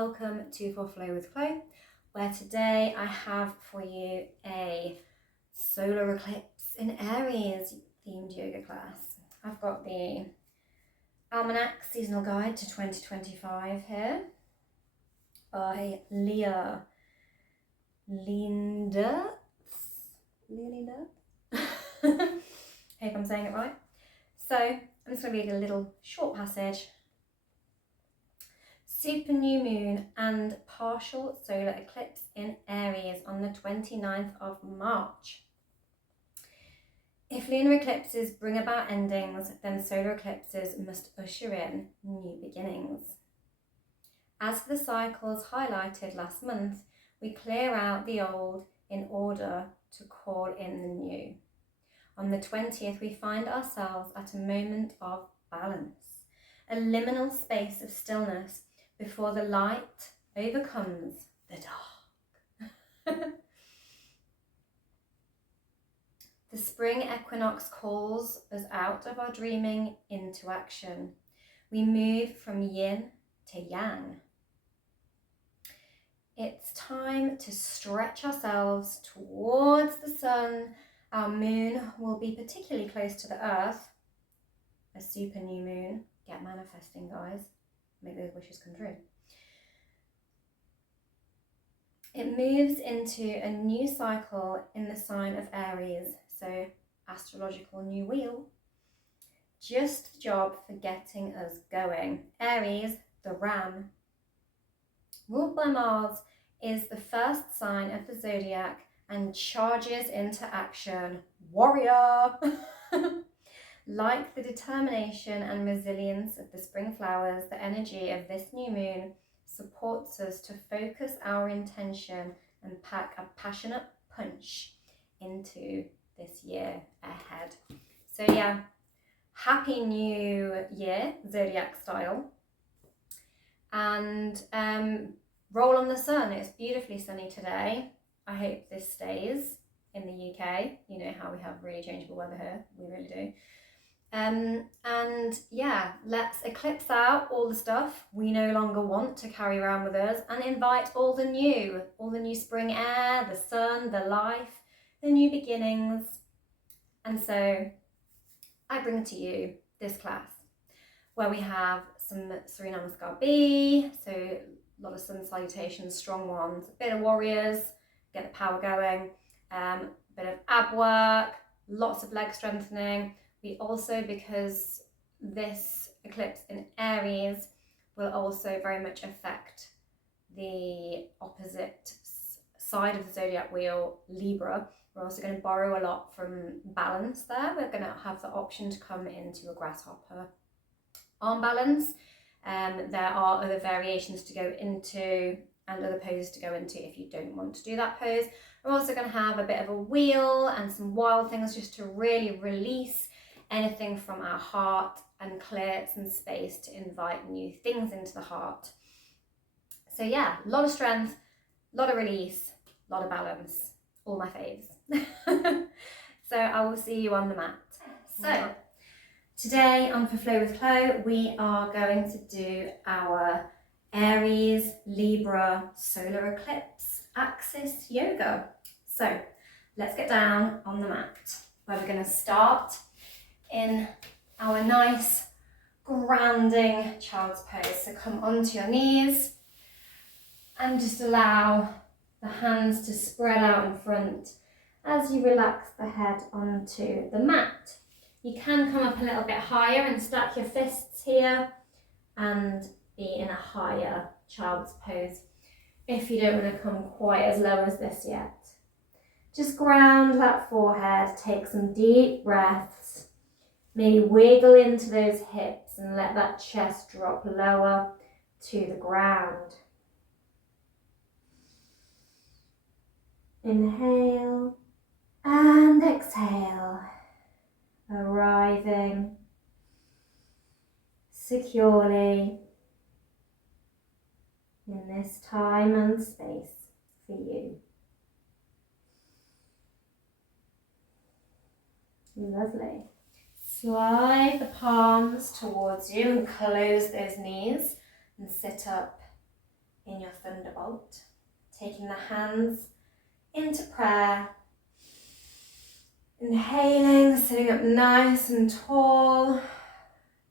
welcome to For Flow with Chloe, where today I have for you a solar eclipse in Aries themed yoga class. I've got the Almanac Seasonal Guide to 2025 here by Leah Linda. Hope I'm saying it right. So I'm just going to read a little short passage. Super new moon and partial solar eclipse in Aries on the 29th of March. If lunar eclipses bring about endings, then solar eclipses must usher in new beginnings. As for the cycles highlighted last month, we clear out the old in order to call in the new. On the 20th, we find ourselves at a moment of balance, a liminal space of stillness before the light overcomes the dark. The spring equinox calls us out of our dreaming into action. We move from yin to yang. It's time to stretch ourselves towards the sun. Our moon will be particularly close to the earth. A super new moon. Get manifesting, guys. Make those wishes come true. It moves into a new cycle in the sign of Aries, so astrological new wheel. Just the job for getting us going. Aries, the ram, ruled by Mars, is the first sign of the zodiac and charges into action. Warrior! Like the determination and resilience of the spring flowers, the energy of this new moon supports us to focus our intention and pack a passionate punch into this year ahead. So yeah, happy new year, zodiac style. And roll on the sun. It's beautifully sunny today. I hope this stays in the UK. You know how we have really changeable weather here. We really do. And yeah, let's eclipse out all the stuff we no longer want to carry around with us and invite all the new spring air, the sun, the life, the new beginnings. And so I bring to you this class where we have some Surya Namaskar B, so a lot of sun salutations, strong ones, a bit of warriors, get the power going, a bit of ab work, lots of leg strengthening. We also, because this eclipse in Aries will also very much affect the opposite side of the zodiac wheel, Libra, we're also going to borrow a lot from balance there. We're going to have the option to come into a grasshopper arm balance. There are other variations to go into and other poses to go into if you don't want to do that pose. We're also going to have a bit of a wheel and some wild things just to really release anything from our heart and clear some space to invite new things into the heart. So yeah, a lot of strength, a lot of release, a lot of balance, all my faves. So I will see you on the mat. So today on For Flow with Chloe, we are going to do our Aries, Libra, solar eclipse axis yoga. So let's get down on the mat, where we're going to start in our nice grounding child's pose. So come onto your knees and just allow the hands to spread out in front as you relax the head onto the mat. You can come up a little bit higher and stack your fists here and be in a higher child's pose if you don't want to come quite as low as this yet. Just ground that forehead, take some deep breaths. Maybe wiggle into those hips and let that chest drop lower to the ground. Inhale and exhale, arriving securely in this time and space for you. Lovely. Slide the palms towards you and close those knees and sit up in your thunderbolt, taking the hands into prayer. Inhaling, sitting up nice and tall,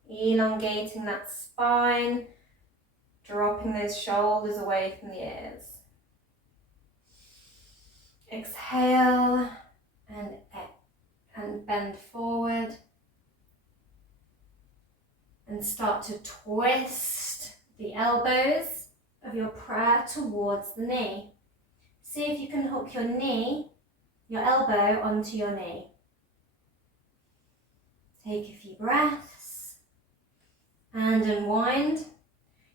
elongating that spine, dropping those shoulders away from the ears. Exhale and bend forward and start to twist the elbows of your prayer towards the knee. See if you can hook your elbow onto your knee. Take a few breaths and unwind.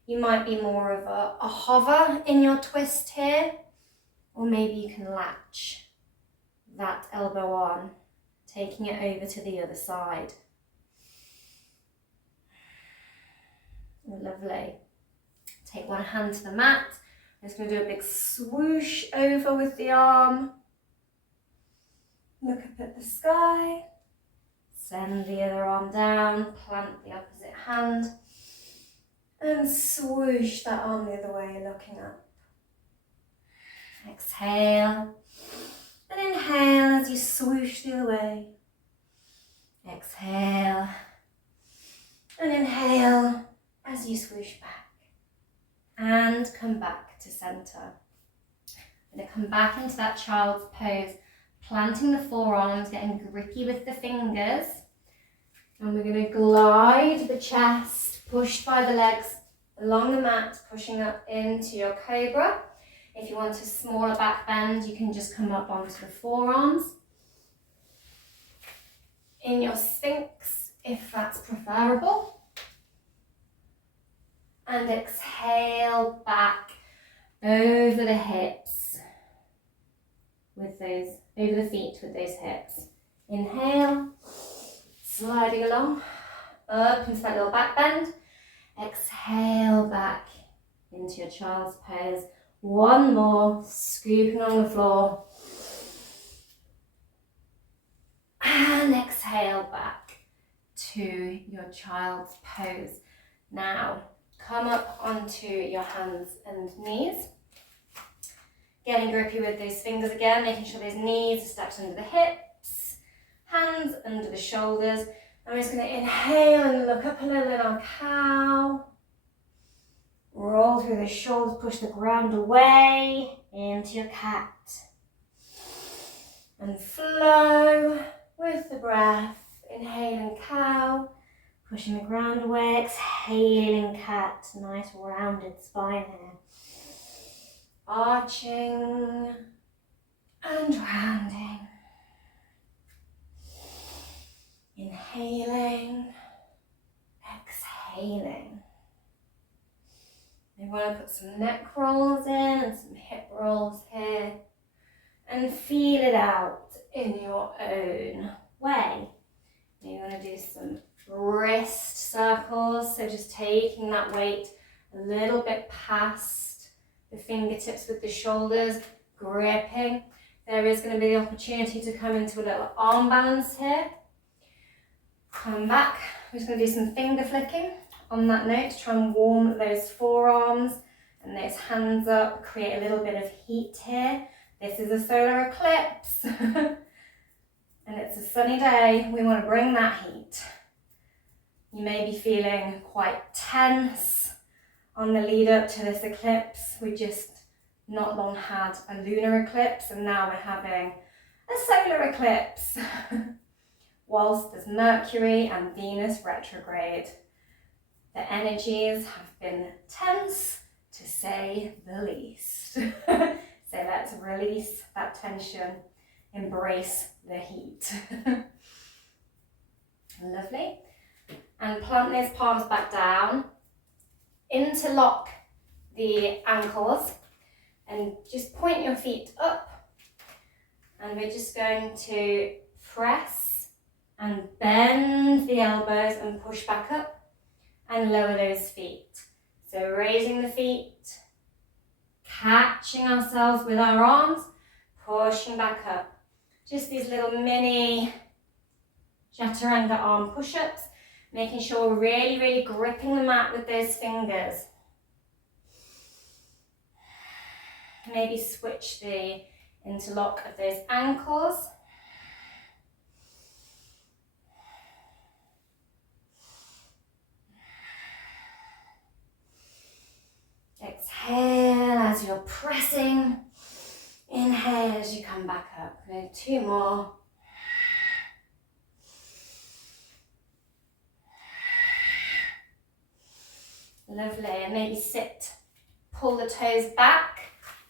You might be more of a hover in your twist here, or maybe you can latch that elbow on, taking it over to the other side. Lovely. Take one hand to the mat. I'm just going to do a big swoosh over with the arm. Look up at the sky. Send the other arm down. Plant the opposite hand. And swoosh that arm the other way, looking up. Exhale. And inhale as you swoosh the other way. Exhale. And inhale as you swoosh back. And come back to center. I'm going to come back into that child's pose, planting the forearms, getting grippy with the fingers. And we're going to glide the chest, pushed by the legs along the mat, pushing up into your cobra. If you want a smaller back bend, you can just come up onto the forearms. In your Sphinx, if that's preferable. And exhale back over the hips with those, over the feet with those hips. Inhale, sliding along, up into that little back bend. Exhale back into your child's pose. One more, scooping on the floor. And exhale back to your child's pose. Now, come up onto your hands and knees. Getting grippy with those fingers again, making sure those knees are stacked under the hips, hands under the shoulders. I'm just going to inhale and look up a little in our cow. Roll through the shoulders, push the ground away into your cat. And flow with the breath. Inhaling cow. Pushing the ground away, exhaling cat. Nice rounded spine here. Arching and rounding. Inhaling, exhaling. You want to put some neck rolls in and some hip rolls here. And feel it out in your own way. You want to do some wrist circles, so just taking that weight a little bit past the fingertips with the shoulders, gripping. There is going to be the opportunity to come into a little arm balance here. Come back. I'm just going to do some finger flicking on that note to try and warm those forearms and those hands up, create a little bit of heat here. This is a solar eclipse and it's a sunny day. We want to bring that heat. You may be feeling quite tense on the lead up to this eclipse. We just not long had a lunar eclipse and now we're having a solar eclipse. Whilst there's Mercury and Venus retrograde, the energies have been tense to say the least. So let's release that tension, embrace the heat. Lovely. And plant those palms back down, interlock the ankles and just point your feet up. And we're just going to press and bend the elbows and push back up and lower those feet. So raising the feet, catching ourselves with our arms, pushing back up. Just these little mini chaturanga arm push-ups, making sure we're really, really gripping the mat with those fingers. maybe switch the interlock of those ankles. Exhale as you're pressing. Inhale as you come back up. Go 2 more. Lovely, and maybe sit. Pull the toes back.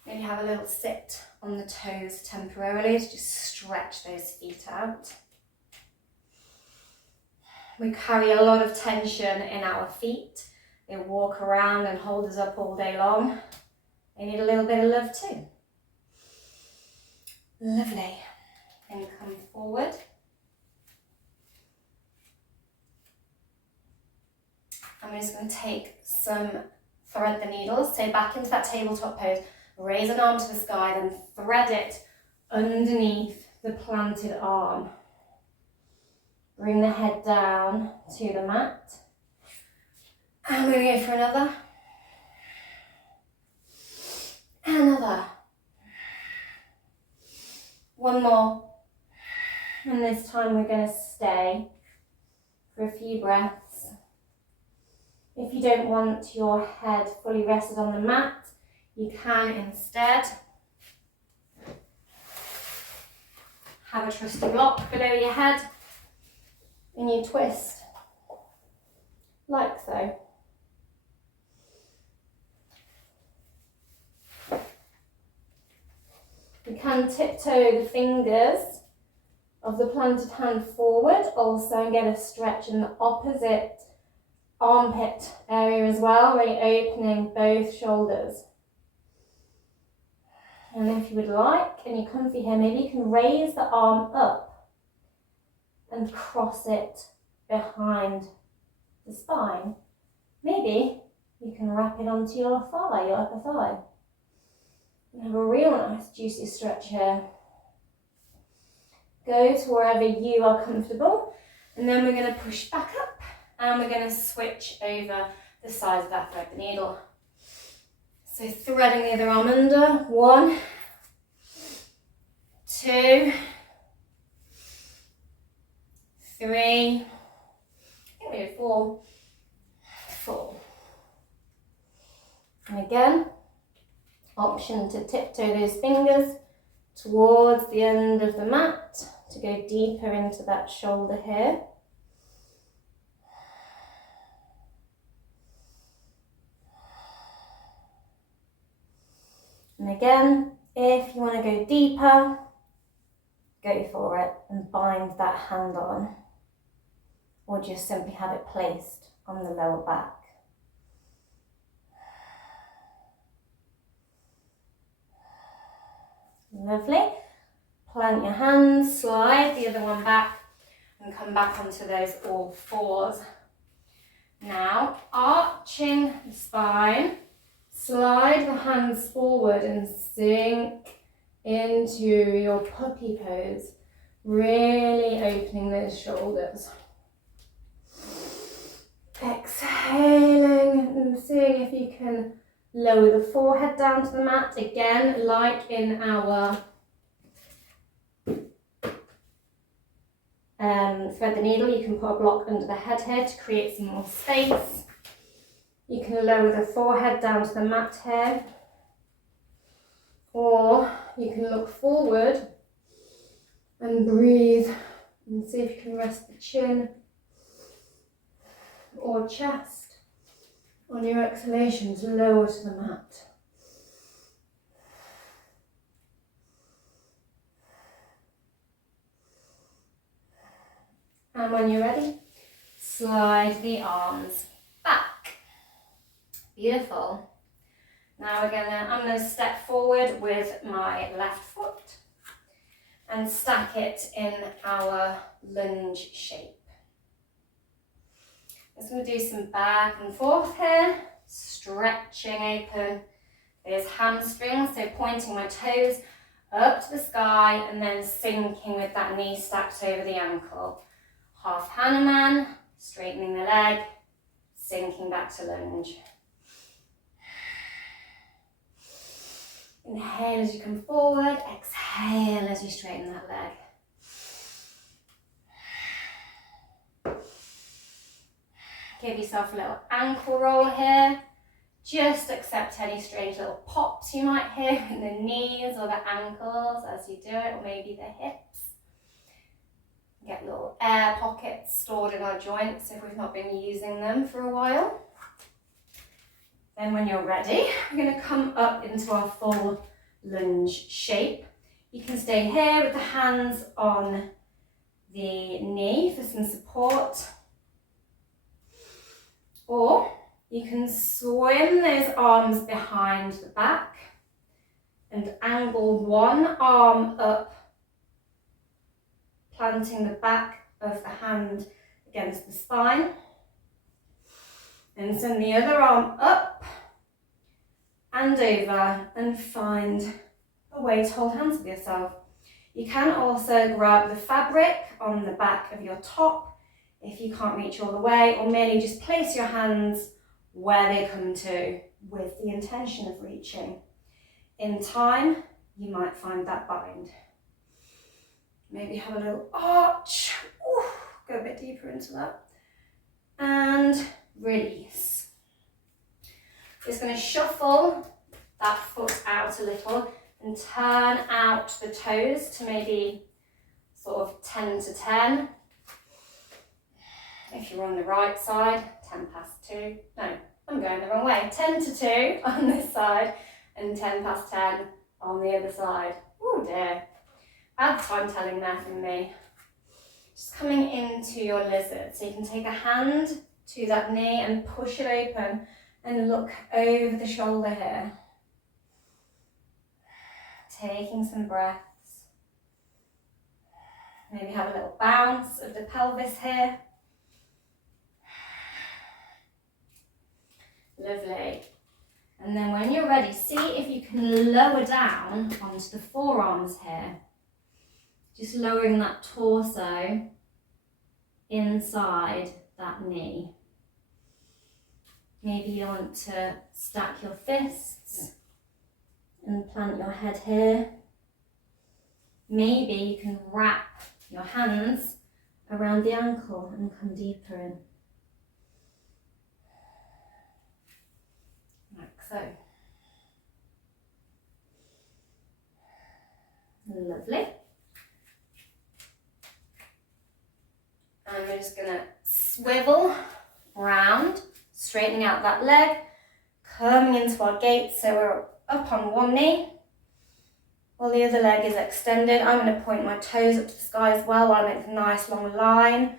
Maybe have a little sit on the toes temporarily to just stretch those feet out. We carry a lot of tension in our feet. They walk around and hold us up all day long. They need a little bit of love too. Lovely. Then come forward. I'm just going to take some thread the needles, so back into that tabletop pose, raise an arm to the sky, then thread it underneath the planted arm. Bring the head down to the mat. And we're going to go for another. Another. One more. And this time we're going to stay for a few breaths. If you don't want your head fully rested on the mat, you can instead have a trusty block below your head and you twist like so. You can tiptoe the fingers of the planted hand forward also and get a stretch in the opposite armpit area as well, really opening both shoulders. And if you would like, and you're comfy here, maybe you can raise the arm up and cross it behind the spine. Maybe you can wrap it onto your thigh, your upper thigh. And have a real nice juicy stretch here. Go to wherever you are comfortable, and then we're going to push back up. And we're going to switch over the sides of that thread the needle. So threading the other arm under. 1, 2, 3, I think we did 4. And again, option to tiptoe those fingers towards the end of the mat to go deeper into that shoulder here. And again, if you want to go deeper, go for it and bind that hand on, or just simply have it placed on the lower back. Lovely. Plant your hands, slide the other one back and come back onto those all fours. Now, arching the spine. Slide the hands forward and sink into your puppy pose, really opening those shoulders. Exhaling and seeing if you can lower the forehead down to the mat. Again, like in our thread the needle, you can put a block under the head here to create some more space. You can lower the forehead down to the mat here, or you can look forward and breathe and see if you can rest the chin or chest on your exhalations, lower to the mat. And when you're ready, slide the arms back. Beautiful. Now I'm gonna step forward with my left foot and stack it in our lunge shape. I'm just going to do some back and forth here, stretching open those hamstrings, so pointing my toes up to the sky and then sinking with that knee stacked over the ankle. Half Hanuman, straightening the leg, sinking back to lunge. Inhale as you come forward, exhale as you straighten that leg. Give yourself a little ankle roll here. Just accept any strange little pops you might hear in the knees or the ankles as you do it, or maybe the hips. Get little air pockets stored in our joints if we've not been using them for a while. Then when you're ready, we're going to come up into our full lunge shape. You can stay here with the hands on the knee for some support. Or you can swim those arms behind the back and angle one arm up, planting the back of the hand against the spine. And send the other arm up and over and find a way to hold hands with yourself. You can also grab the fabric on the back of your top if you can't reach all the way, or merely just place your hands where they come to with the intention of reaching. In time, you might find that bind. Maybe have a little arch. Ooh, go a bit deeper into that. And release. Just going to shuffle that foot out a little and turn out the toes to maybe sort of 10 to 10. If you're on the right side, 10 past 2. No, I'm going the wrong way. 10 to 2 on this side and 10 past 10 on the other side. Oh dear. Bad time telling there from me. Just coming into your lizard. So you can take a hand to that knee and push it open and look over the shoulder here. Taking some breaths. Maybe have a little bounce of the pelvis here. Lovely. And then when you're ready, see if you can lower down onto the forearms here. Just lowering that torso inside that knee. Maybe you want to stack your fists and plant your head here. Maybe you can wrap your hands around the ankle and come deeper in. Like so. Lovely. And we're just going to swivel round, straightening out that leg, coming into our gate, so we're up on one knee, while the other leg is extended. I'm going to point my toes up to the sky as well, while I make a nice long line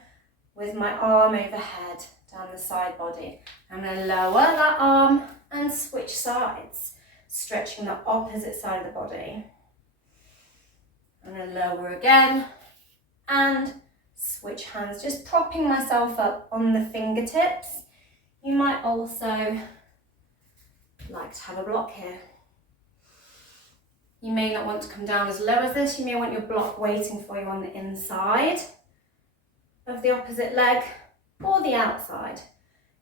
with my arm overhead down the side body. I'm going to lower that arm and switch sides, stretching the opposite side of the body. I'm going to lower again and switch hands, just propping myself up on the fingertips. You might also like to have a block here. You may not want to come down as low as this. You may want your block waiting for you on the inside of the opposite leg or the outside.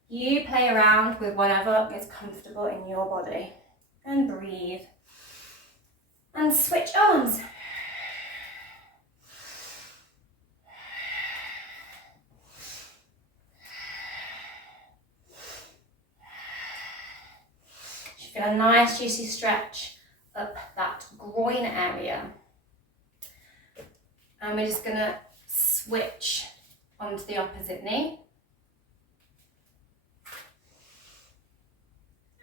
You play around with whatever is comfortable in your body. And breathe. And switch arms. Feel a nice juicy stretch up that groin area. And we're just going to switch onto the opposite knee.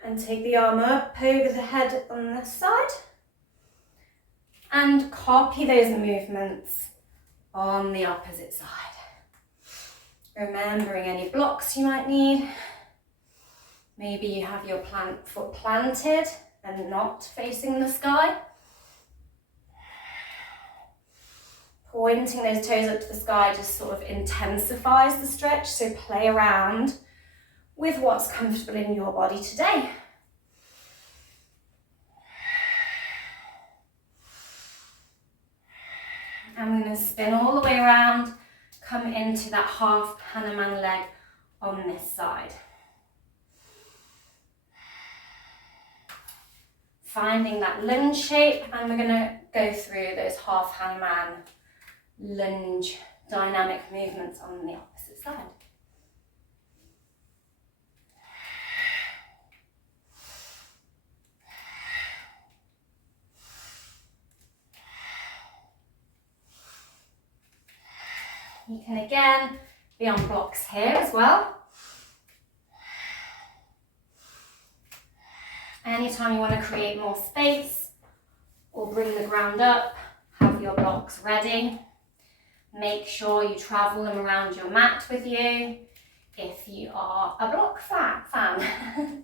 And take the arm up over the head on this side. And copy those movements on the opposite side. Remembering any blocks you might need. Maybe you have your foot planted and not facing the sky. Pointing those toes up to the sky just sort of intensifies the stretch, so play around with what's comfortable in your body today. I'm going to spin all the way around, come into that half Hanuman leg on this side. Finding that lunge shape, and we're going to go through those half hangman lunge dynamic movements on the opposite side. You can again be on blocks here as well. Anytime you want to create more space or bring the ground up, have your blocks ready. Make sure you travel them around your mat with you. If you are a block fan,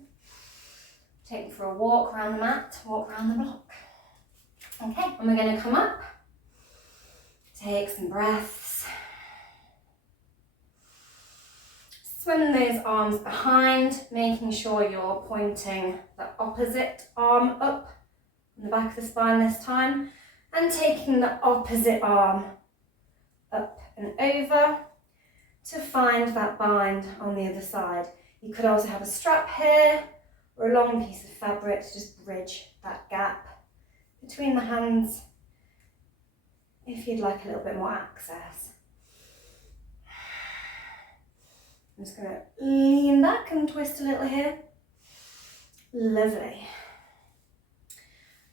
take them for a walk around the mat, walk around the block. Okay, and we're going to come up. Take some breaths. Swim those arms behind, making sure you're pointing the opposite arm up in the back of the spine this time, and taking the opposite arm up and over to find that bind on the other side. You could also have a strap here or a long piece of fabric to just bridge that gap between the hands if you'd like a little bit more access. I'm just going to lean back and twist a little here. Lovely.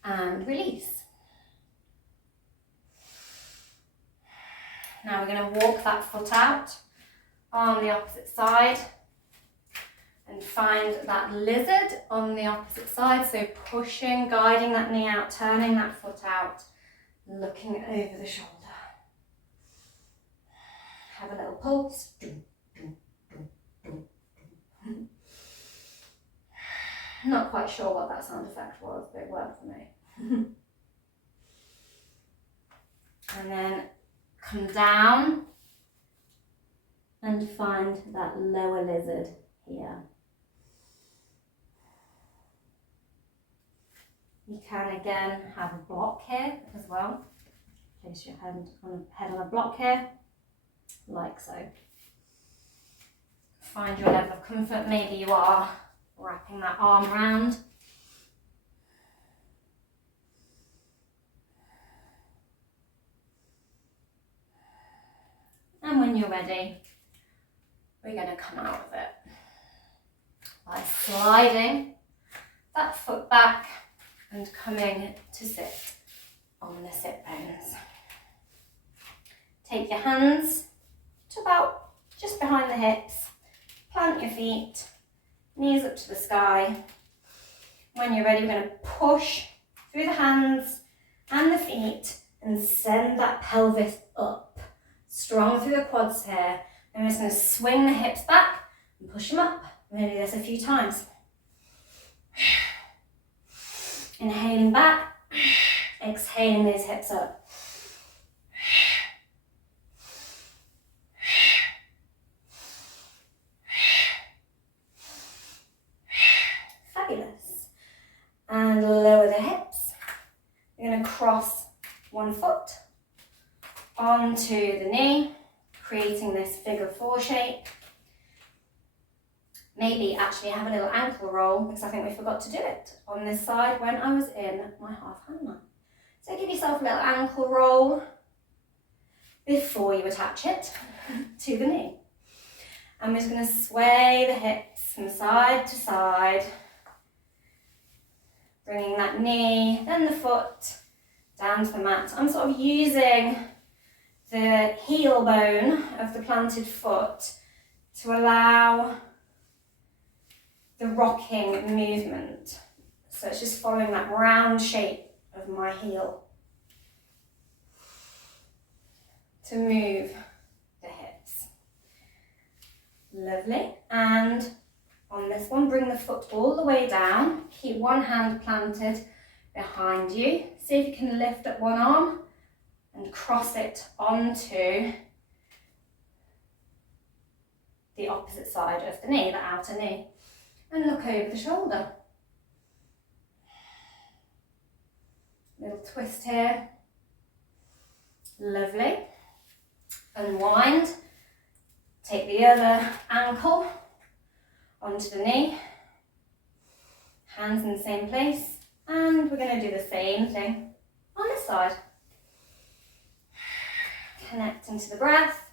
And release. Now we're going to walk that foot out on the opposite side and find that lizard on the opposite side. So pushing, guiding that knee out, turning that foot out, looking over the shoulder. Have a little pulse. Not quite sure what that sound effect was, but it worked for me. And then come down and find that lower lizard here. You can again have a block here as well. Place your head on a block here, like so. Find your level of comfort. Maybe you are wrapping that arm round. And when you're ready, we're going to come out of it by sliding that foot back and coming to sit on the sit bones. Take your hands to about just behind the hips. Plant your feet, knees up to the sky. When you're ready, we're going to push through the hands and the feet and send that pelvis up. Strong through the quads here. And we're just going to swing the hips back and push them up. We're going to do this a few times. Inhaling back, exhaling those hips up. Fabulous. And lower the hips. We're going to cross one foot onto the knee, creating this figure four shape. Maybe actually have a little ankle roll, because I think we forgot to do it on this side when I was in my half hangman. So give yourself a little ankle roll before you attach it to the knee. I'm just going to sway the hips from side to side, bringing that knee, then the foot down to the mat. I'm sort of using the heel bone of the planted foot to allow the rocking movement. So it's just following that round shape of my heel to move the hips. Lovely. And on this one, bring the foot all the way down. Keep one hand planted behind you. See if you can lift up one arm and cross it onto the opposite side of the knee, the outer knee. And look over the shoulder. Little twist here. Lovely. Unwind. Take the other ankle onto the knee. Hands in the same place. And And we're going to do the same thing on this side. Connecting to the breath.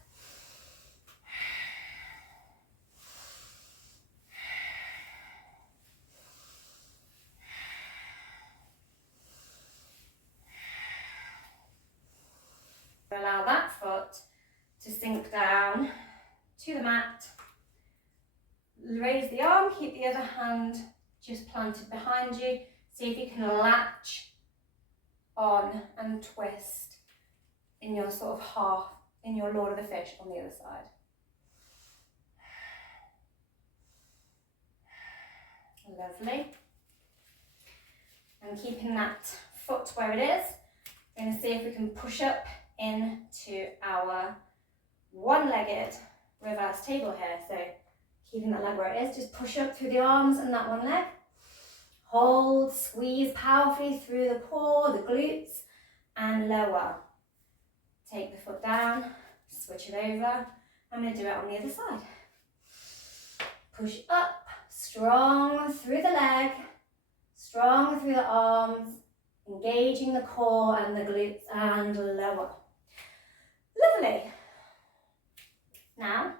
Allow that foot to sink down to the mat. Raise the arm, keep the other hand just planted behind you. See if you can latch on and twist in your sort of half, in your Lord of the Fish on the other side. Lovely. And keeping that foot where it is, we're going to see if we can push up into our one-legged reverse table here. So keeping that leg where it is, just push up through the arms and that one leg. Hold, squeeze powerfully through the core, the glutes, and lower. Take the foot down, switch it over. I'm going to do it on the other side. Push up, strong through the leg, strong through the arms, engaging the core and the glutes, and lower. Lovely. Now,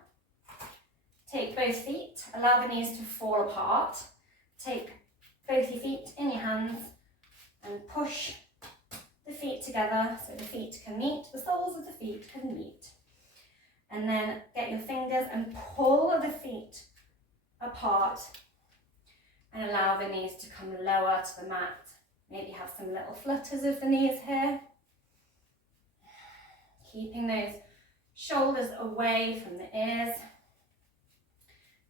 take both feet, allow the knees to fall apart. Take both your feet in your hands and push the feet together so the feet can meet, the soles of the feet can meet. And then get your fingers and pull the feet apart and allow the knees to come lower to the mat. Maybe have some little flutters of the knees here. Keeping those shoulders away from the ears.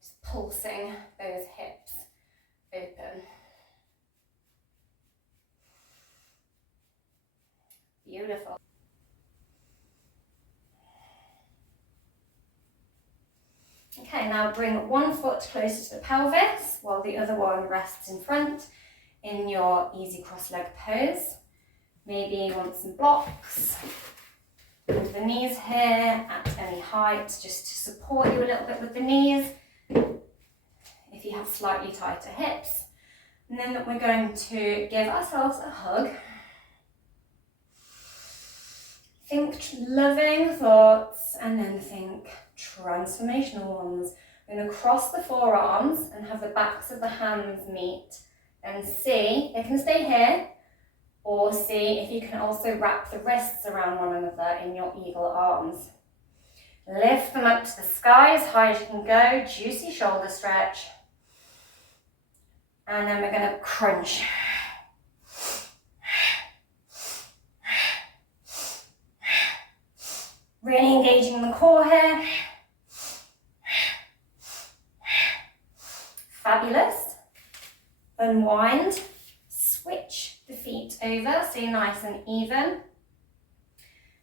Just pulsing those hips open. Beautiful. Okay, now bring one foot closer to the pelvis while the other one rests in front in your easy cross-leg pose. Maybe you want some blocks under the knees here at any height, just to support you a little bit with the knees if you have slightly tighter hips. And then we're going to give ourselves a hug. Think loving thoughts and then think transformational ones. We're going to cross the forearms and have the backs of the hands meet and see, they can stay here, or see if you can also wrap the wrists around one another in your eagle arms. Lift them up to the sky as high as you can go, juicy shoulder stretch. And then we're going to crunch. Really engaging the core here. Fabulous. Unwind, switch the feet over so you're nice and even.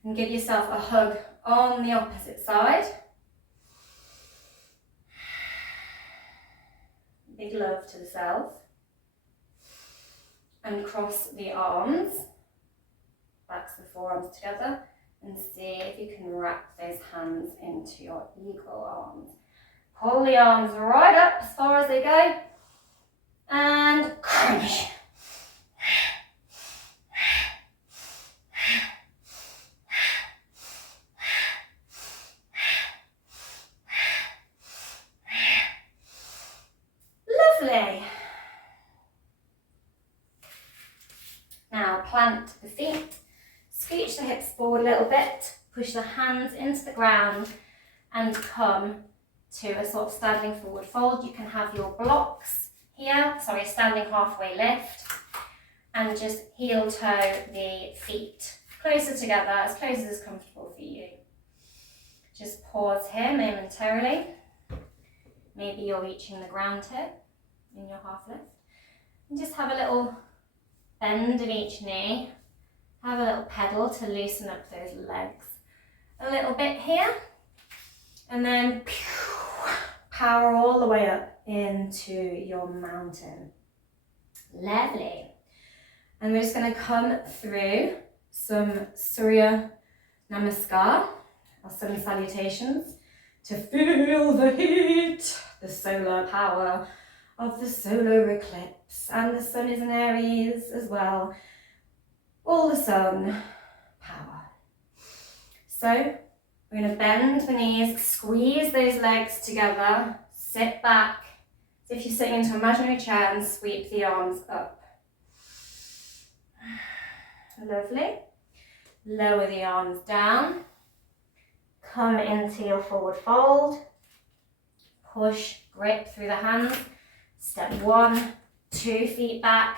And give yourself a hug on the opposite side. Big love to the self. And cross the arms, backs of the forearms together, and see if you can wrap those hands into your eagle arms. Pull the arms right up as far as they go, and crunch. Lovely. Now plant the feet, scooch the hips forward a little bit, push the hands into the ground and come to a sort of standing forward fold. You can have your blocks here, standing halfway lift, and just heel toe the feet closer together, as close as is comfortable for you. Just pause here momentarily. Maybe you're reaching the ground here in your half lift. And just have a little bend of each knee. Have a little pedal to loosen up those legs a little bit here. And then power all the way up into your mountain. Lovely. And we're just going to come through some Surya Namaskar, or sun salutations, to feel the heat, the solar power of the solar eclipse, and the sun is in Aries as well. All the sun power. So we're going to bend the knees, squeeze those legs together, sit back as if you're sitting into an imaginary chair, and sweep the arms up. Lovely. Lower the arms down. Come into your forward fold. Push, grip through the hands. Step 1, 2 feet back.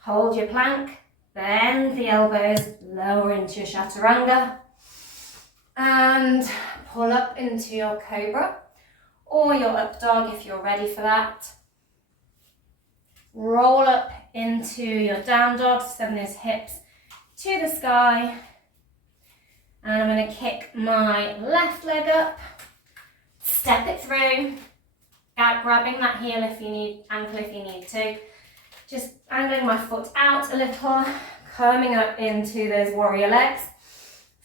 Hold your plank. Bend the elbows, lower into your chaturanga. And pull up into your cobra or your up dog if you're ready for that. Roll up into your down dog, send those hips to the sky. And I'm going to kick my left leg up, step it through, grabbing that heel if you need, ankle if you need to. Just angling my foot out a little, coming up into those warrior legs,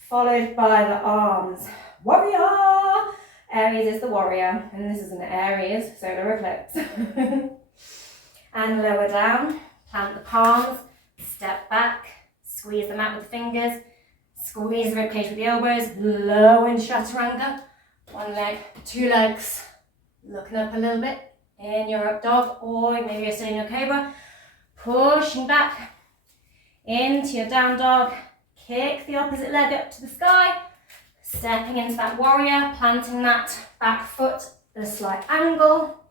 followed by the arms. Warrior! Aries is the warrior, and this is an Aries solar eclipse. And lower down, plant the palms, step back, squeeze them out with the fingers, squeeze the ribcage with the elbows, low in chaturanga. 1 leg, 2 legs, looking up a little bit in your up dog, or maybe you're sitting in your cobra. Pushing back into your down dog, kick the opposite leg up to the sky, stepping into that warrior, planting that back foot at a slight angle,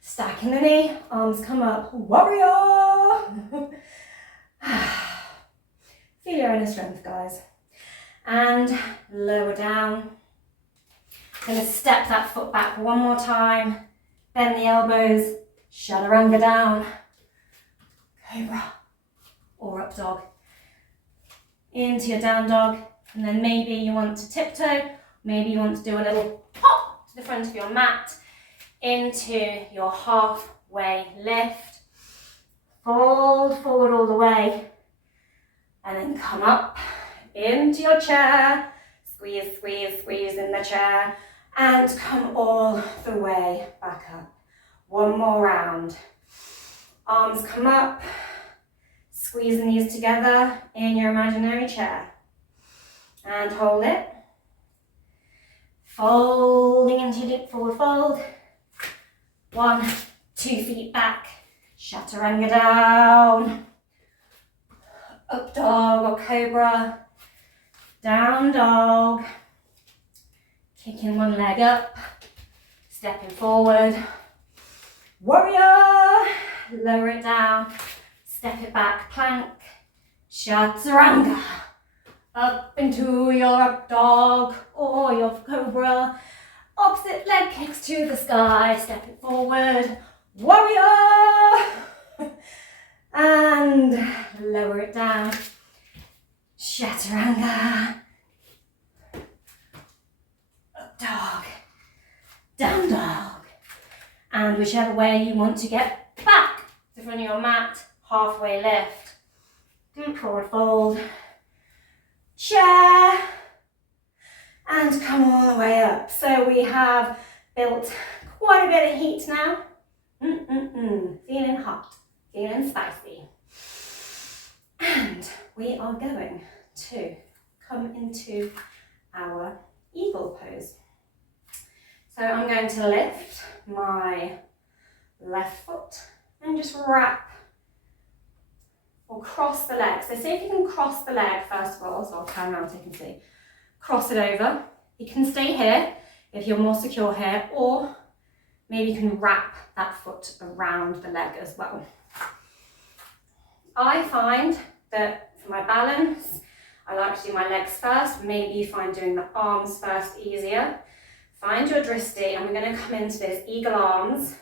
stacking the knee, arms come up, warrior. Feel your inner strength, guys. And lower down. Gonna step that foot back 1 more time, bend the elbows, chaturanga down, cobra or up dog, into your down dog, and then maybe you want to tiptoe, maybe you want to do a little hop to the front of your mat, into your halfway lift, fold forward all the way, and then come up into your chair, squeeze, squeeze, squeeze in the chair, and come all the way back up. 1 more round. Arms come up, squeeze the knees together in your imaginary chair, and hold it. Folding into your deep forward fold. 1, 2 feet back, chaturanga down, up dog or cobra, down dog, kicking 1 leg up, stepping forward, warrior, lower it down, step it back, plank, chaturanga, up into your up dog or your cobra, opposite leg kicks to the sky, step it forward, warrior, and lower it down, chaturanga, up dog, down dog, and whichever way you want to get back to front of your mat, halfway lift, deep forward fold, chair, and come all the way up. So we have built quite a bit of heat now. Feeling hot, feeling spicy. And we are going to come into our eagle pose. So I'm going to lift my left foot and just wrap or cross the leg. So see if you can cross the leg first of all. So I'll turn around so you can see. Cross it over. You can stay here if you're more secure here, or maybe you can wrap that foot around the leg as well. I find that for my balance, I like to do my legs first. Maybe you find doing the arms first easier. Find your dristi, and we're going to come into those eagle arms.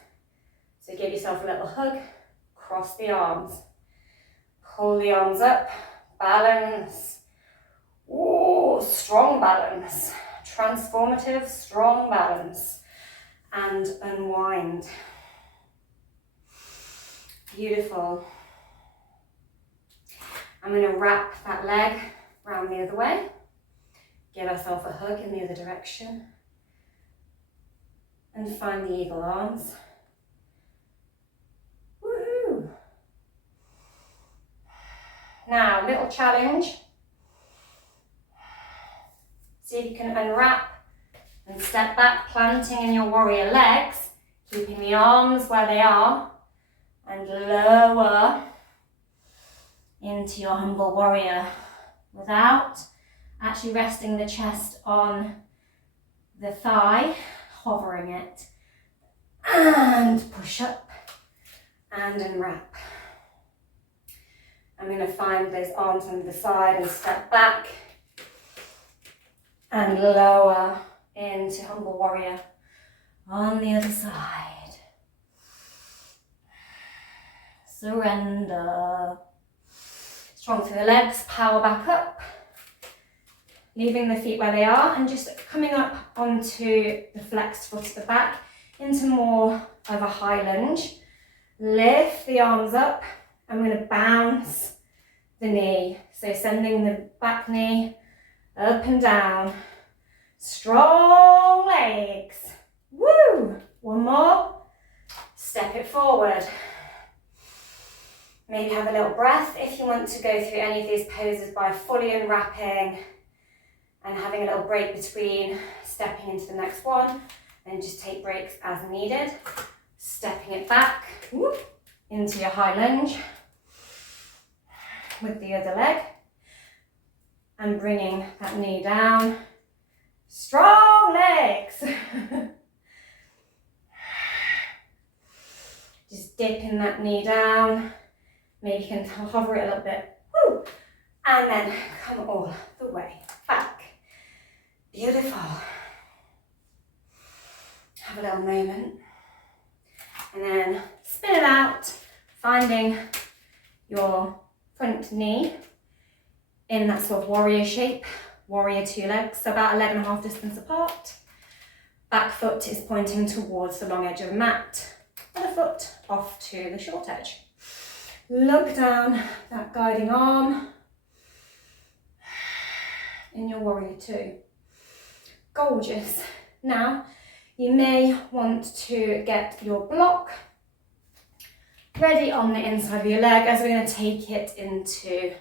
So give yourself a little hug, cross the arms, pull the arms up, balance. Ooh, strong balance, transformative, strong balance, and unwind. Beautiful. I'm going to wrap that leg round the other way, give ourselves a hug in the other direction, and find the eagle arms. now, little challenge. See if you can unwrap and step back, planting in your warrior legs, keeping the arms where they are, and lower into your humble warrior without actually resting the chest on the thigh, hovering it, and push up and unwrap. I'm going to find those arms under the side and step back and lower into humble warrior on the other side. Surrender. Strong through the legs, power back up, leaving the feet where they are and just coming up onto the flexed foot at the back into more of a high lunge. Lift the arms up. I'm going to bounce the knee. So sending the back knee up and down. Strong legs. Woo! One more. Step it forward. Maybe have a little breath if you want to go through any of these poses by fully unwrapping and having a little break between stepping into the next one. Then just take breaks as needed. Stepping it back into your high lunge with the other leg and bringing that knee down. Strong legs. Just dipping that knee down. Maybe you can hover it a little bit. Woo! And then come all the way back. Beautiful. Have a little moment. And then spin it out, finding your front knee in that sort of warrior shape. Warrior two legs, so about 1.5 distance apart. Back foot is pointing towards the long edge of the mat. Other foot off to the short edge. Look down that guiding arm in your warrior two. Gorgeous. Now, you may want to get your block ready on the inside of your leg as we're going to take it into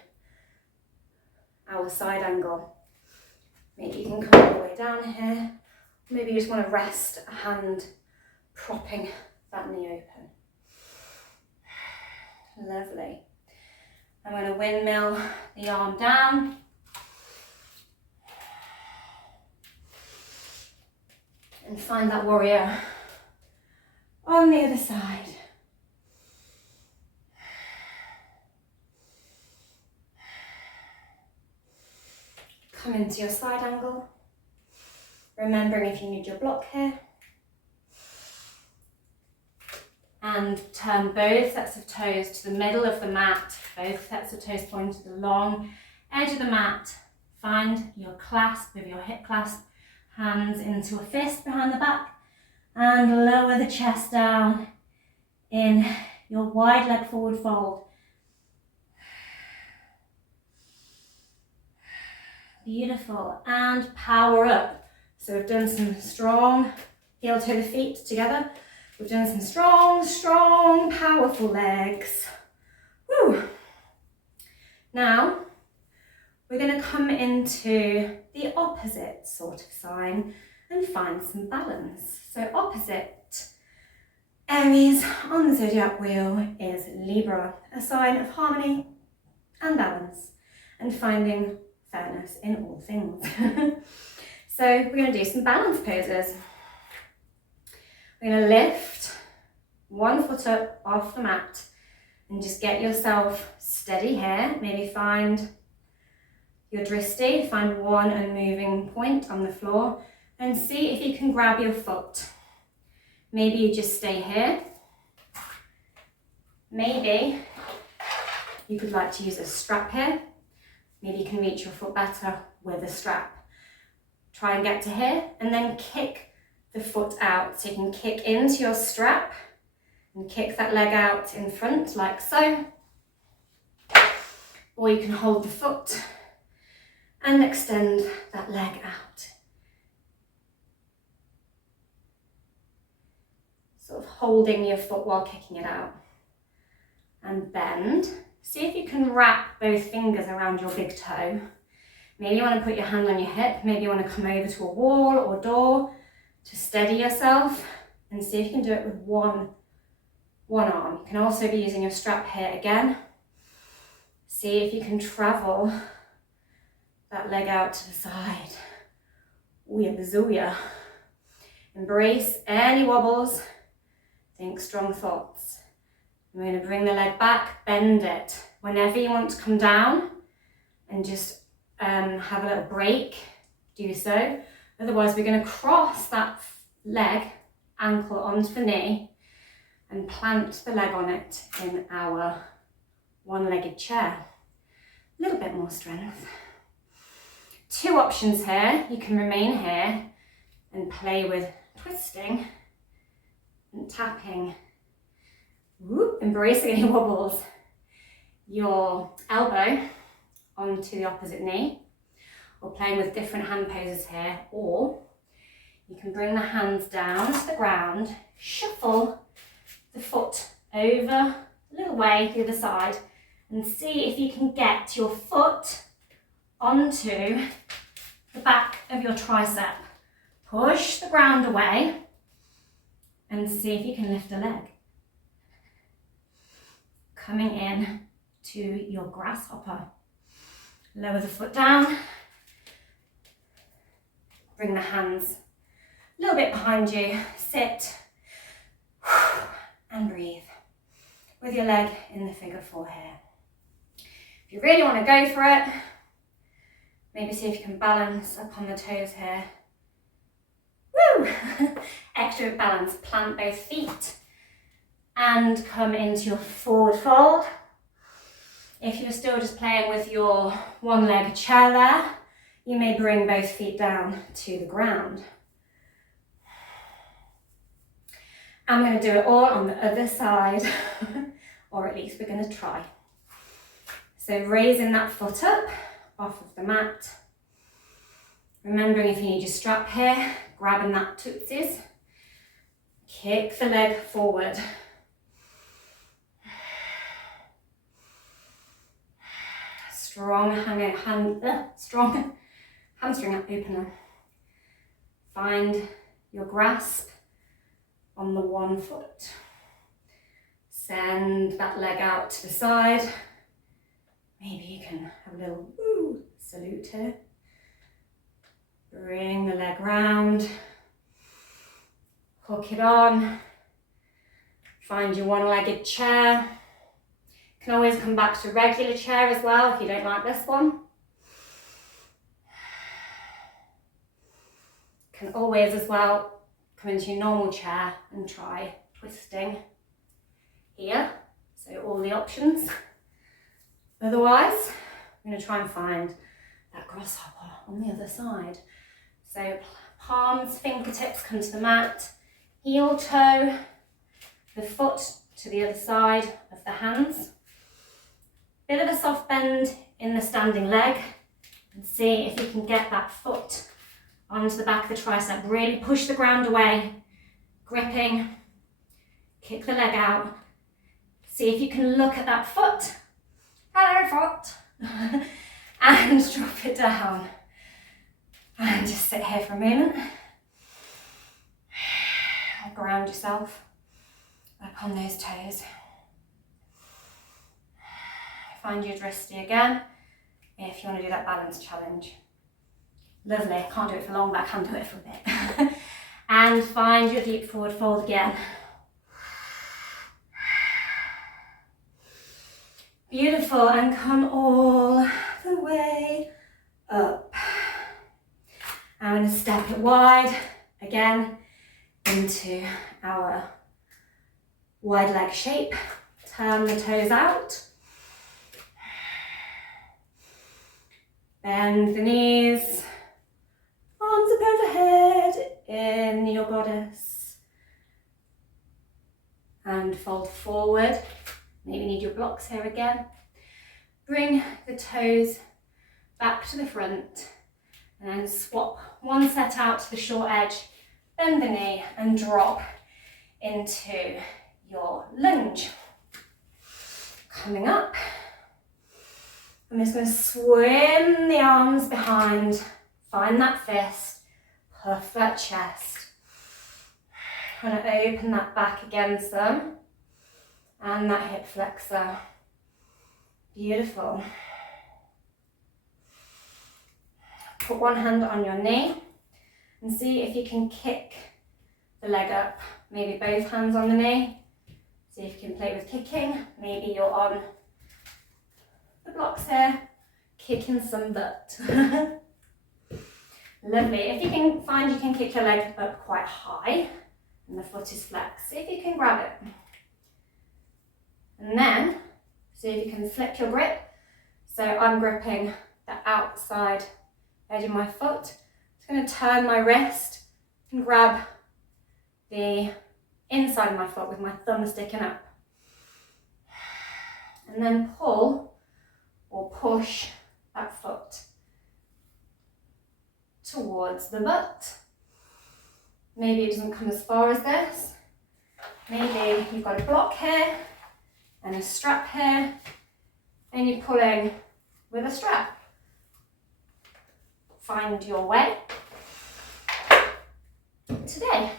our side angle. Maybe you can come all the way down here. Maybe you just want to rest a hand propping that knee open. Lovely. I'm going to windmill the arm down. And find that warrior on the other side. Come into your side angle. Remembering if you need your block here. And turn both sets of toes to the middle of the mat. Both sets of toes point to the long edge of the mat. Find your clasp with your hip clasp. Hands into a fist behind the back. And lower the chest down in your wide leg forward fold. Beautiful. And power up. So we've done some strong heel toe the feet together. We've done some strong, powerful legs. Woo. Now, we're going to come into the opposite sort of sign and find some balance. So opposite Aries on the zodiac wheel is Libra, a sign of harmony and balance and finding fairness in all things. So we're going to do some balance poses. We're going to lift one foot up off the mat and just get yourself steady here. Maybe find your dristi, find one unmoving point on the floor and see if you can grab your foot. Maybe you just stay here. Maybe you could like to use a strap here. Maybe you can reach your foot better with a strap. Try and get to here and then kick the foot out. So you can kick into your strap and kick that leg out in front like so. Or you can hold the foot and extend that leg out. Sort of holding your foot while kicking it out. And bend, See if you can wrap both fingers around your big toe. Maybe you want to put your hand on your hip, maybe you want to come over to a wall or door to steady yourself, and see if you can do it with one arm. You can also be using your strap here again. See if you can travel that leg out to the side. Ouya bazooya. Embrace any wobbles. Think strong thoughts. I'm going to bring the leg back, bend it. Whenever you want to come down and just have a little break, do so. Otherwise, we're going to cross that leg, ankle onto the knee and plant the leg on it in our one-legged chair. A little bit more strength. Two options here. You can remain here and play with twisting and tapping. Whoop, embracing any wobbles. Your elbow onto the opposite knee, or playing with different hand poses here, or you can bring the hands down to the ground, shuffle the foot over a little way to the other side, and see if you can get your foot onto the back of your tricep. Push the ground away and see if you can lift a leg. Coming in to your grasshopper. Lower the foot down. Bring the hands a little bit behind you. Sit and breathe with your leg in the figure 4 here. If you really want to go for it, maybe see if you can balance up on the toes here. Woo! Extra balance. Plant both feet and come into your forward fold. If you're still just playing with your one-leg chair there, you may bring both feet down to the ground. I'm going to do it all on the other side, or at least we're going to try. So raising that foot up off of the mat. Remembering if you need your strap here, grabbing that tootsies. Kick the leg forward. Strong hamstring opener. Find your grasp on the one foot. Send that leg out to the side. Maybe you can have a little woo salute here. Bring the leg round. Hook it on. Find your one-legged chair. You can always come back to regular chair as well if you don't like this one. You can always as well come into your normal chair and try twisting here. So all the options. Otherwise, I'm going to try and find that grasshopper on the other side. So palms, fingertips come to the mat, heel toe, the foot to the other side of the hands. Bit of a soft bend in the standing leg, and see if you can get that foot onto the back of the tricep. Really push the ground away, gripping, kick the leg out. See if you can look at that foot. Hello, foot. And drop it down. And just sit here for a moment. Ground yourself up on those toes. Find your drishti again if you want to do that balance challenge. Lovely. I can't do it for long, but I can do it for a bit. And find your deep forward fold again. Beautiful. And come all the way up. I'm going to step it wide again into our wide leg shape. Turn the toes out. Bend the knees. Arms up overhead in your goddess. And fold forward. Maybe need your blocks here again. Bring the toes back to the front. And then swap one set out to the short edge. Bend the knee and drop into your lunge. Coming up I'm just going to swim the arms behind, find that fist, puff that chest. I'm going to open that back against them and that hip flexor. Beautiful. Put one hand on your knee and see if you can kick the leg up. Maybe both hands on the knee. See if you can play with kicking. Maybe you're on the blocks here, kicking some butt. Lovely. If you can find you can kick your leg up quite high and the foot is flexed, see if you can grab it. And then see if you can flip your grip. So I'm gripping the outside edge of my foot. I'm just going to turn my wrist and grab the inside of my foot with my thumb sticking up. And then pull or push that foot towards the butt. Maybe it doesn't come as far as this. Maybe you've got a block here and a strap here, and you're pulling with a strap. Find your way today.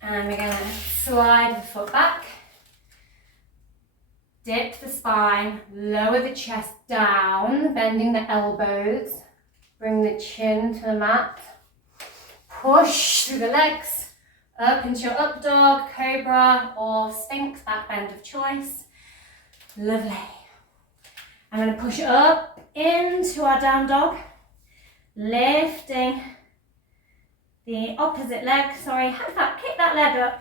And we're going to slide the foot back, dip the spine, lower the chest down, bending the elbows, bring the chin to the mat, push through the legs, up into your up dog, cobra or sphinx, back bend of choice. Lovely. I'm going to push up into our down dog, lifting the opposite leg, kick that leg up,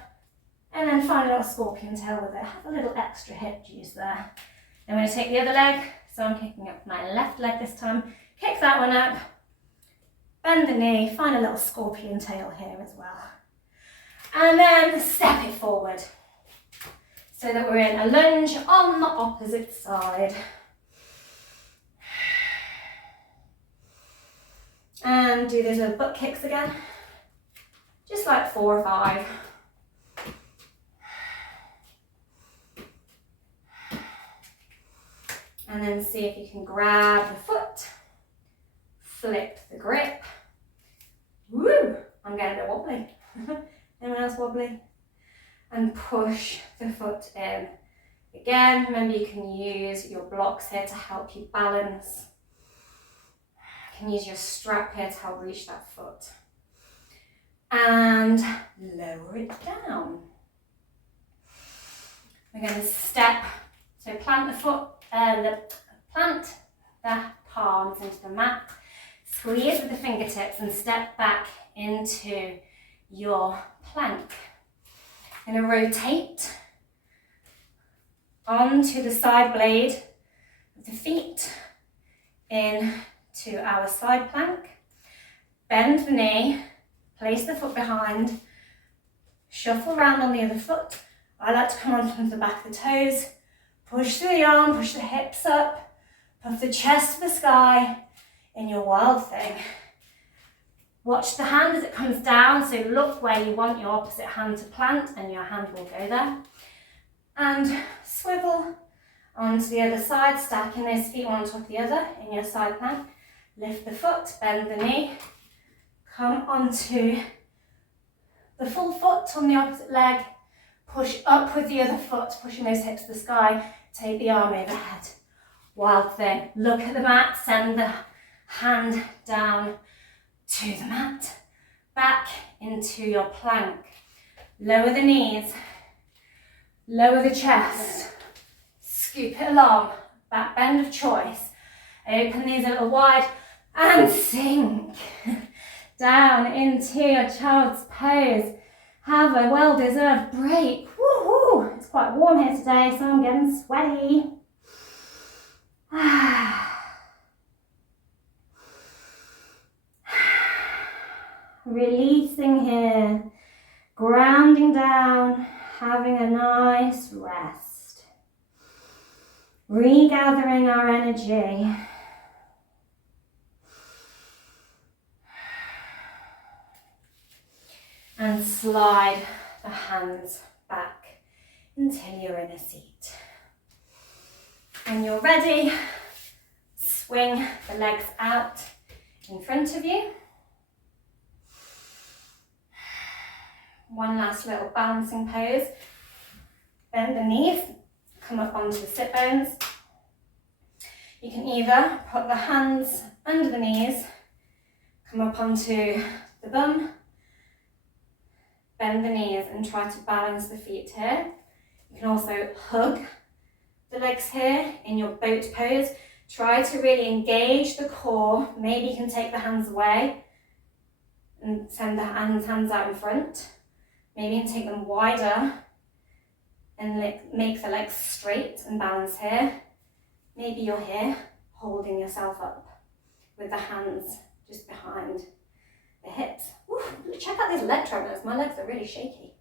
and then find a little scorpion tail with it. Have a little extra hip juice there. I'm going to take the other leg, so I'm kicking up my left leg this time, kick that one up, bend the knee, find a little scorpion tail here as well. And then step it forward, so that we're in a lunge on the opposite side. And do those little butt kicks again. Just like 4 or 5. And then see if you can grab the foot, flip the grip. Woo! I'm getting a bit wobbly. Anyone else wobbly? And push the foot in. Again, remember you can use your blocks here to help you balance. You can use your strap here to help reach that foot. And lower it down. We're going to step, so plant the foot, plant the palms into the mat, squeeze with the fingertips and step back into your plank. I'm going to rotate onto the side blade of the feet into our side plank, bend the knee, place the foot behind, shuffle around on the other foot. I like to come onto the back of the toes, push through the arm, push the hips up, puff the chest to the sky in your wild thing. Watch the hand as it comes down, so look where you want your opposite hand to plant and your hand will go there. And swivel onto the other side, stacking those feet one on top of the other in your side plank. Lift the foot, bend the knee, come onto the full foot on the opposite leg, push up with the other foot, pushing those hips to the sky, take the arm overhead. Wild thing. Look at the mat, send the hand down to the mat, back into your plank. Lower the knees, lower the chest, scoop it along, back bend of choice. Open these a little wide and sink down into your child's pose. Have a well-deserved break. Woohoo! It's quite warm here today, so I'm getting sweaty. Releasing here, grounding down, having a nice rest. Regathering our energy. And slide the hands back until you're in a seat. When you're ready, swing the legs out in front of you. One last little balancing pose. Bend the knees, come up onto the sit bones. You can either put the hands under the knees, come up onto the bum, bend the knees and try to balance the feet here. You can also hug the legs here in your boat pose. Try to really engage the core. Maybe you can take the hands away and send the hands out in front. Maybe you can take them wider and make the legs straight and balance here. Maybe you're here holding yourself up with the hands just behind the hips. Woo, check out these leg tremors. My legs are really shaky.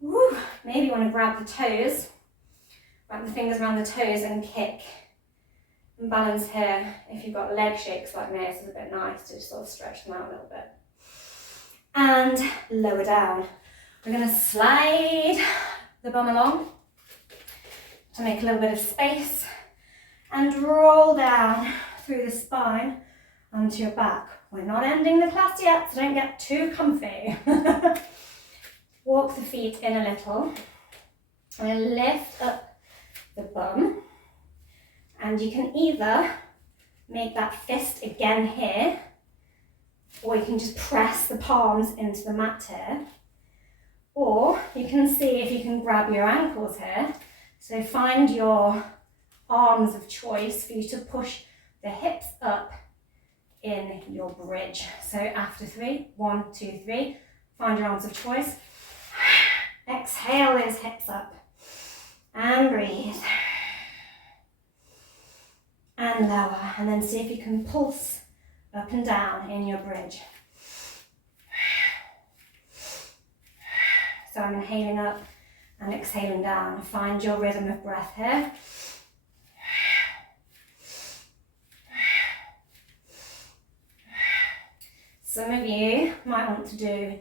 Woo. Maybe you want to grab the toes, wrap the fingers around the toes and kick. And balance here. If you've got leg shakes like me, this is a bit nice to sort of stretch them out a little bit. And lower down. We're going to slide the bum along to make a little bit of space and roll down through the spine onto your back. We're not ending the class yet, so don't get too comfy. Walk the feet in a little and lift up the bum. And you can either make that fist again here, or you can just press the palms into the mat here. Or you can see if you can grab your ankles here. So find your arms of choice for you to push the hips up in your bridge. So after 3, 1, 2, 3, find your arms of choice. Exhale those hips up and breathe. And lower, and then see if you can pulse up and down in your bridge. So I'm inhaling up and exhaling down. Find your rhythm of breath here. Some of you might want to do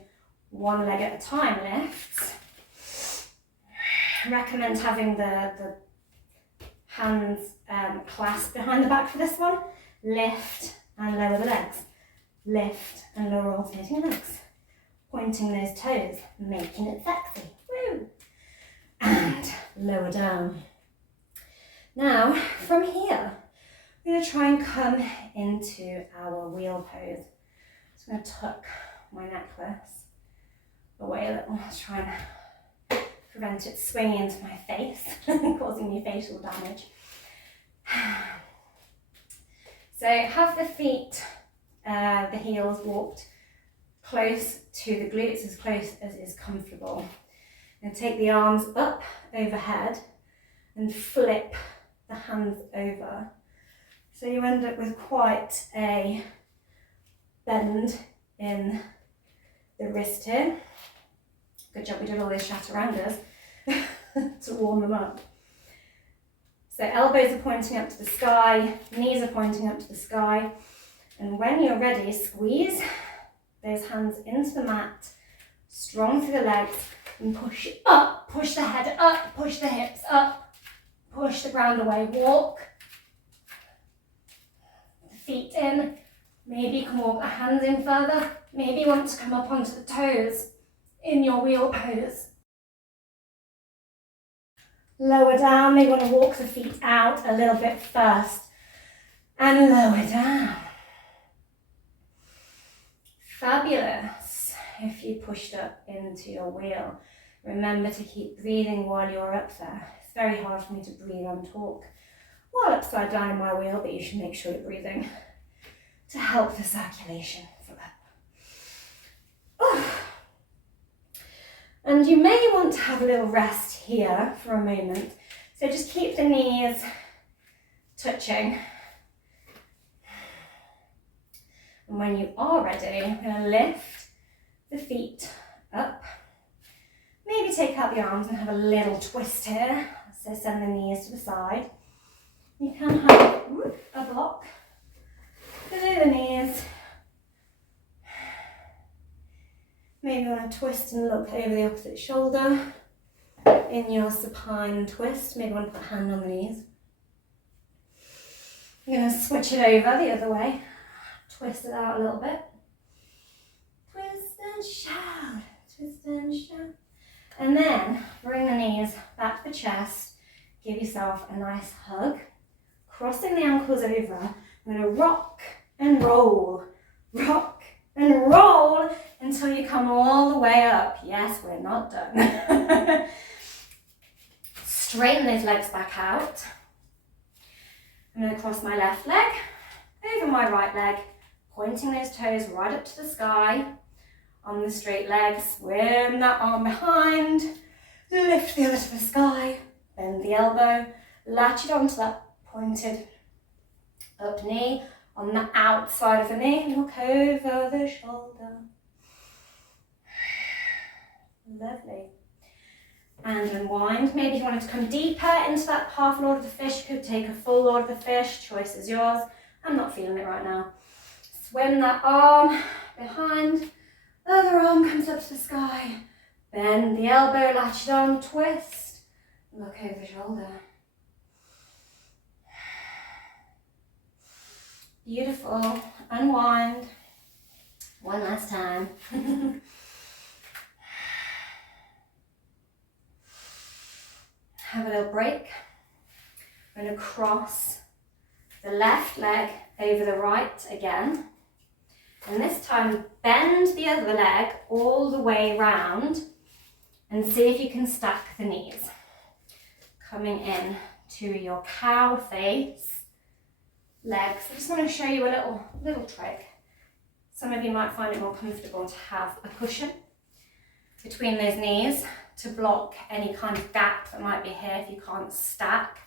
one leg at a time lifts. I recommend having the hands clasped behind the back for this one. Lift and lower the legs. Lift and lower alternating legs. Pointing those toes, making it sexy. Woo! And lower down. Now, from here, we're going to try and come into our wheel pose. So I'm going to tuck my necklace away a little to try and prevent it swinging into my face and causing me facial damage. So have the feet, the heels walked close to the glutes, as close as is comfortable. And take the arms up overhead and flip the hands over. So you end up with quite a bend in the wrist here. Good job we did all those chaturangas to warm them up. So elbows are pointing up to the sky, knees are pointing up to the sky. And when you're ready, squeeze those hands into the mat, strong through the legs, and push up, push the head up, push the hips up, push the ground away, walk the feet in. Maybe you can walk the hands in further. Maybe you want to come up onto the toes in your wheel pose. Lower down, maybe you want to walk the feet out a little bit first and lower down. Fabulous. If you pushed up into your wheel, remember to keep breathing while you're up there. It's very hard for me to breathe and talk while upside down in my wheel, but you should make sure you're breathing to help the circulation flow up. Oh. And you may want to have a little rest here for a moment. So just keep the knees touching. And when you are ready, I'm going to lift the feet up. Maybe take out the arms and have a little twist here. So send the knees to the side. You can have a block below the knees. Maybe you want to twist and look over the opposite shoulder in your supine twist. Maybe you want to put a hand on the knees. I'm going to switch it over the other way. Twist it out a little bit. Twist and shout. Twist and shout. And then bring the knees back to the chest. Give yourself a nice hug. Crossing the ankles over. I'm going to rock and roll. Rock and roll until you come all the way up. Yes, we're not done. Straighten those legs back out. I'm going to cross my left leg over my right leg, pointing those toes right up to the sky. On the straight leg, swim that arm behind, lift the other to the sky, bend the elbow, latch it onto that pointed up knee. On the outside of the knee, look over the shoulder. Lovely. And unwind. Maybe you wanted to come deeper into that half Lord of the Fish, you could take a full Lord of the Fish. Choice is yours. I'm not feeling it right now. Swim that arm behind. Other arm comes up to the sky. Bend the elbow, latch it on, twist. Look over the shoulder. Beautiful. Unwind. One last time. Have a little break. I'm going to cross the left leg over the right again. And this time bend the other leg all the way round and see if you can stack the knees. Coming in to your cow face legs. I just want to show you a little trick. Some of you might find it more comfortable to have a cushion between those knees to block any kind of gap that might be here if you can't stack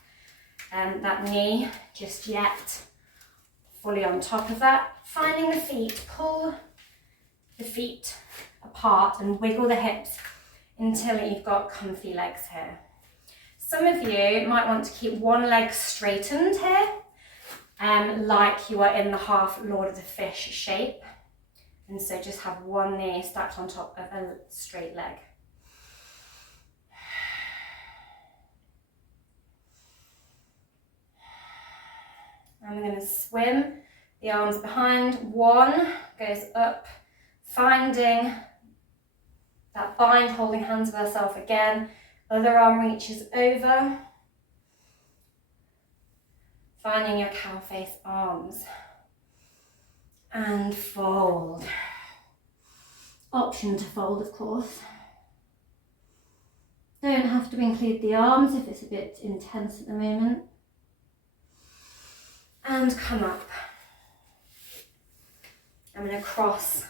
that knee just yet. Fully on top of that. Finding the feet, pull the feet apart and wiggle the hips until you've got comfy legs here. Some of you might want to keep one leg straightened here, like you are in the half Lord of the Fish shape. And so just have one knee stacked on top of a straight leg. I'm going to swim the arms behind. One goes up, finding that bind, holding hands with ourselves again. Other arm reaches over. Finding your cow face arms. And fold. Option to fold, of course. Don't have to include the arms if it's a bit intense at the moment. And come up. I'm going to cross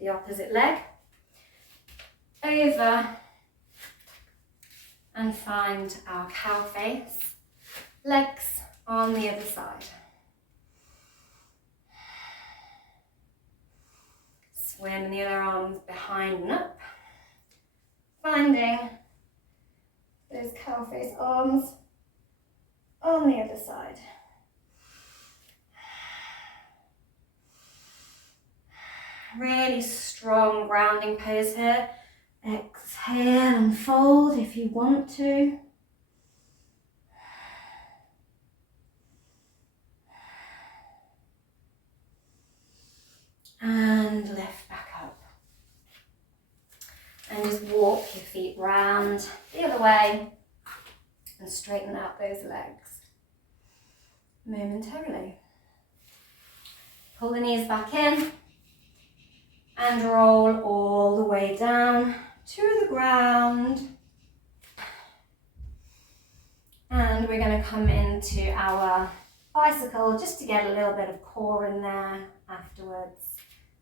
the opposite leg over and find our cow face, legs on the other side. Swim the other arms behind and up, finding those cow face arms on the other side. Really strong grounding pose here. Exhale and fold if you want to. And lift back up. And just walk your feet round the other way and straighten out those legs momentarily. Pull the knees back in. And roll all the way down to the ground. And we're going to come into our bicycle just to get a little bit of core in there afterwards.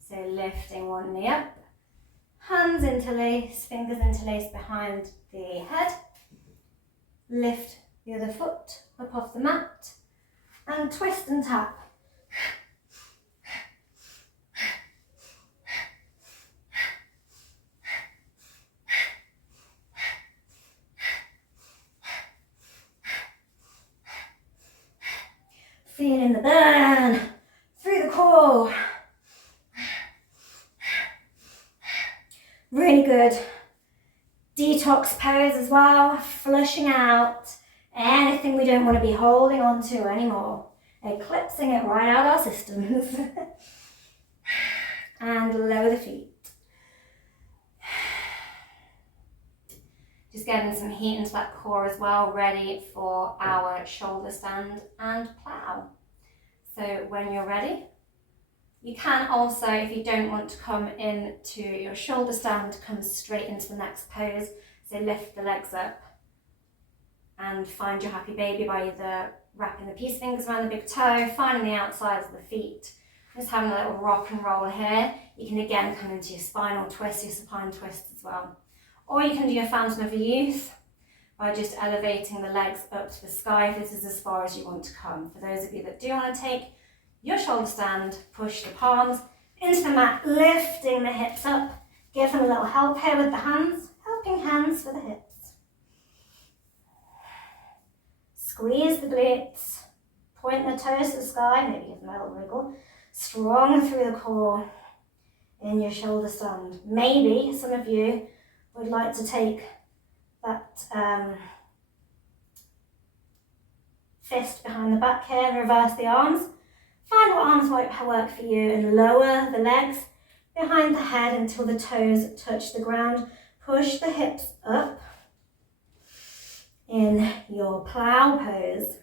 So lifting one knee up, hands interlace, fingers interlace behind the head. Lift the other foot up off the mat and twist and tap. Feeling the burn through the core. Really good detox pose as well, flushing out anything we don't want to be holding on to anymore. eclipsing it right out of our systems. And lower the feet. Just getting some heat into that core as well, ready for our shoulder stand and plough. So when you're ready, you can also, if you don't want to come into your shoulder stand, come straight into the next pose. So lift the legs up and find your happy baby by either wrapping the peace fingers around the big toe, finding the outsides of the feet, just having a little rock and roll here. You can again come into your spinal twist, your supine twist as well. Or you can do your fountain of youth by just elevating the legs up to the sky if this is as far as you want to come. For those of you that do want to take your shoulder stand, push the palms into the mat, lifting the hips up. Give them a little help here with the hands, helping hands for the hips. Squeeze the glutes, point the toes to the sky, maybe give them a little wriggle. Strong through the core in your shoulder stand. Maybe some of you would like to take that fist behind the back here, reverse the arms. Find what arms might work for you and lower the legs behind the head until the toes touch the ground. Push the hips up in your plough pose.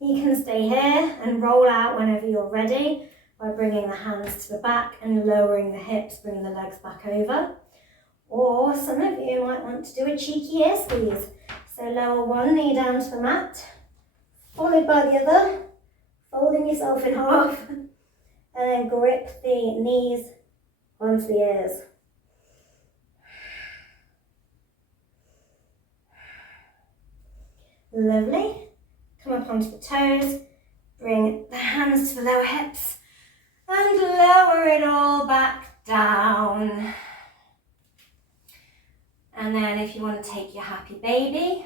You can stay here and roll out whenever you're ready by bringing the hands to the back and lowering the hips, bringing the legs back over. Or some of you might want to do a cheeky ear squeeze. So lower one knee down to the mat, followed by the other, folding yourself in half, and then grip the knees onto the ears. Lovely. Come up onto the toes, bring the hands to the lower hips, and lower it all back down. And then if you want to take your happy baby,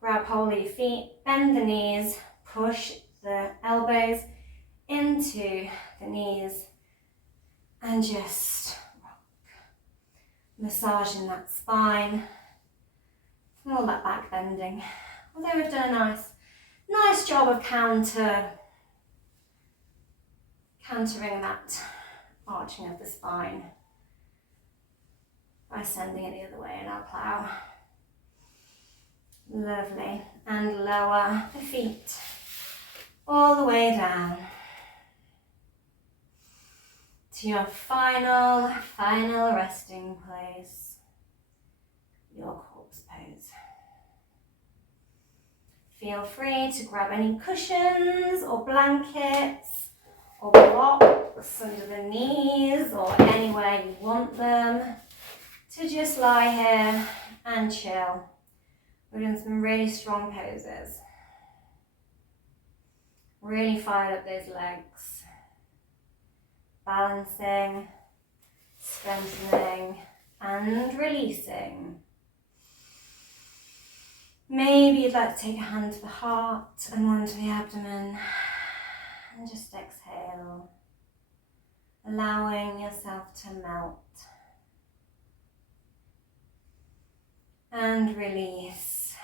grab hold of your feet, bend the knees, push the elbows into the knees, and just rock. Massaging that spine, and all that back bending. Although we've done a nice job of countering that arching of the spine by sending it the other way in our plough. Lovely. And lower the feet all the way down to your final resting place, your corpse pose. Feel free to grab any cushions or blankets or blocks under the knees or anywhere you want them to just lie here and chill. We're doing some really strong poses. Really fire up those legs. Balancing, strengthening, and releasing. Maybe you'd like to take a hand to the heart and one to the abdomen. And just exhale, allowing yourself to melt. And release.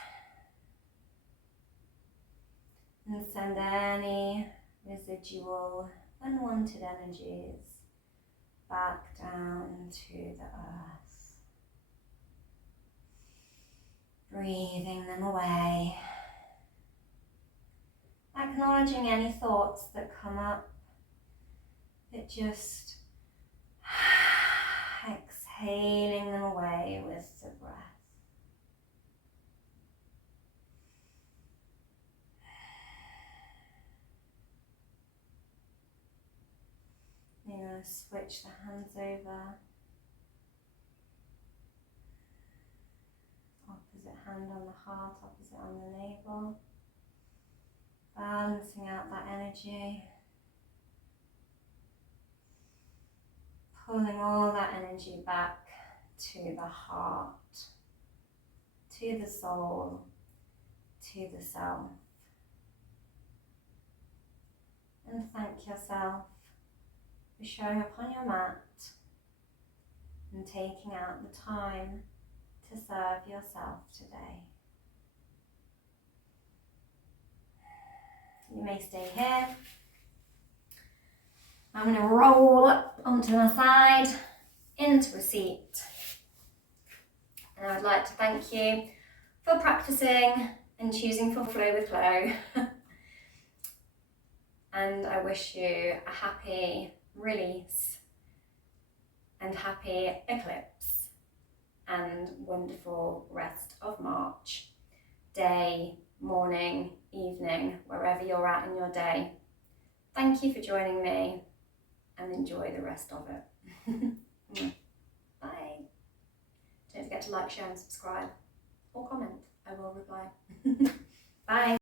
And send any residual unwanted energies back down to the earth. Breathing them away. Acknowledging any thoughts that come up, but just exhaling them away with the breath. You're going to switch the hands over. Opposite hand on the heart, opposite on the navel. Balancing out that energy. Pulling all that energy back to the heart, to the soul, to the self. And thank yourself for showing up on your mat and taking out the time to serve yourself today. you may stay here. I'm going to roll up onto my side, into a seat. And I would like to thank you for practicing and choosing for flow with flow. And I wish you a happy release and happy eclipse and wonderful rest of March. Day, morning, evening, wherever you're at in your day. Thank you for joining me and enjoy the rest of it. Bye. Don't forget to like, share and subscribe or comment. I will reply. Bye.